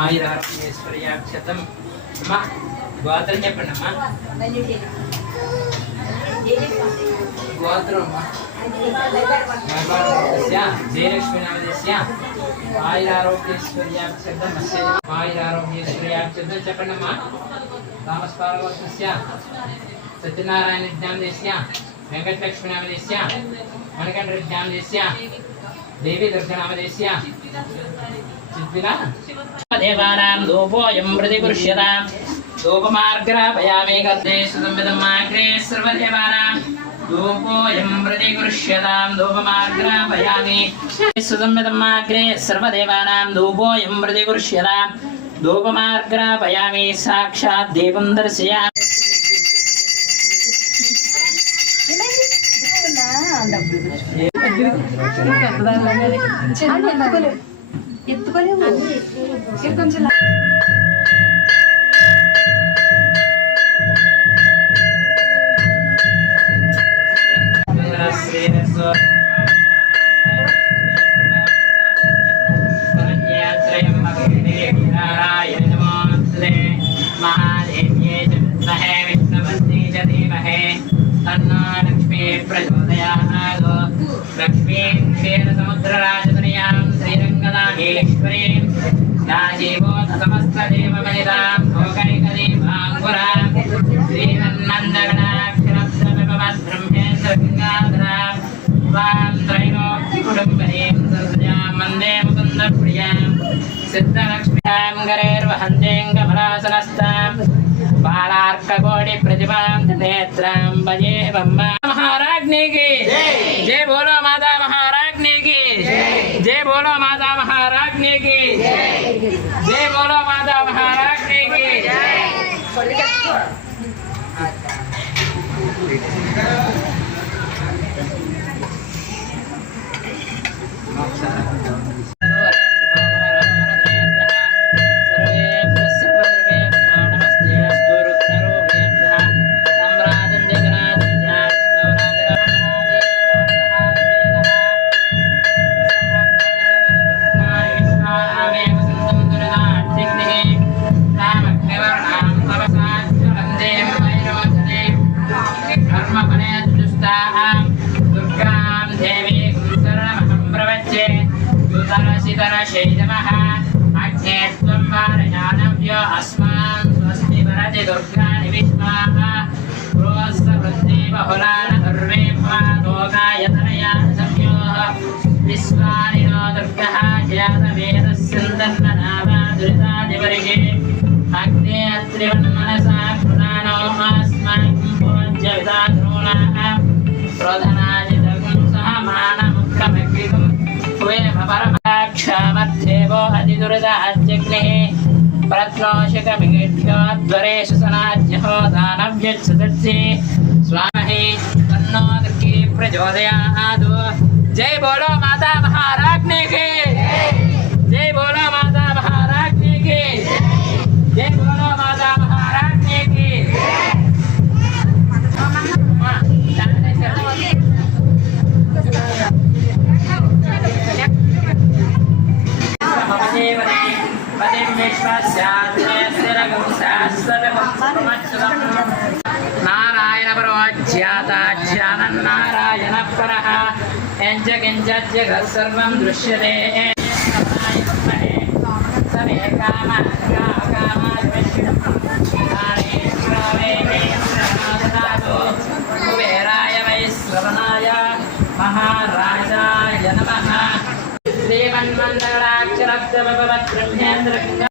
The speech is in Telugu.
ఆయుధాక్షతం అమ్మా గోత్రం చెప్పండి అమ్మా గోత్రం జయలక్ష్మి నామదేశ్య ఆయురారోగ్యేశ్వర్యాక్షతం ఆయురారోగ్యేశ్వర్యాక్షతం చెప్పండి అమ్మా తామస్పారవర్తస్య सत्यनारायणज्ञानदेश्य वेङ्कटलक्ष्मीनामदेश्य मणिकण्ठज्ञानदेश्य देवी दुर्गनामदेश्य देवानां धूपोऽयं प्रतिगुह्यतां धूपमार्ग्रापयामि गर्दे सुसंविदमाग्रे साक्षात् दीपं दर्शयामि। సుతంబిదమాగ్రే సర్వదేవానాం ధూపోయం ప్రతిగృహ్యతాం ధూపమార్గ్రాపయామి సాక్షాత్ దీపం దర్శయామి ఎత్తుకోలేవు కొంచెం లక్ష్మీ క్షీర సముద్ర రాజదునియాం రాజీవోత సమస్త దేవమనిదాం భోగైకదీపాంకురాం శ్రీమన్మందగణాక్షరబ్రహ్మేంద్ర వాం త్రైలోక్య కుటుంబరీం సర్వజాం వందే సిద్ధలక్ష్మ్యాం बालार्ककोटि प्रतिभान्त नेत्राम्बजे महाराज्ञी की जय। बोलो माता महाराज्ञी की जय बोलो माता महाराज्ञी की जय बोलो माता महाराज्ञी की देवीं शरणमहं प्रवच्ये सुतरशितरशै नमः अग्ने त्वं वारजानव्य अस्मान् स्वस्ति भरति दुर्गाणि विद्वाः। प्रोत्सवृद्धि बहुलान् सर्वे भवा लोकायतनया सम्योः विश्वानि नो दुर्गः परमाक्षामध्येवो अतिदुरिताज्ञग्निः प्रत्नोषकमिगेभ्योद्वरेषु सनाज्यहो दानव्यच्छदर्शि स्वामहे तन्नो दुर्गे प्रचोदयादु जय बोलो నారాయణ పరోజ్యాతాజ్యానన్నారాయణ పరః ఎంచ కించ దృశ్యతే సమే కామ కుబేరాయ వై శ్రవణాయ మహారాజాయ నమ నమః శ్రీమన్మందరాక్షరబ్రహ్మేంద్ర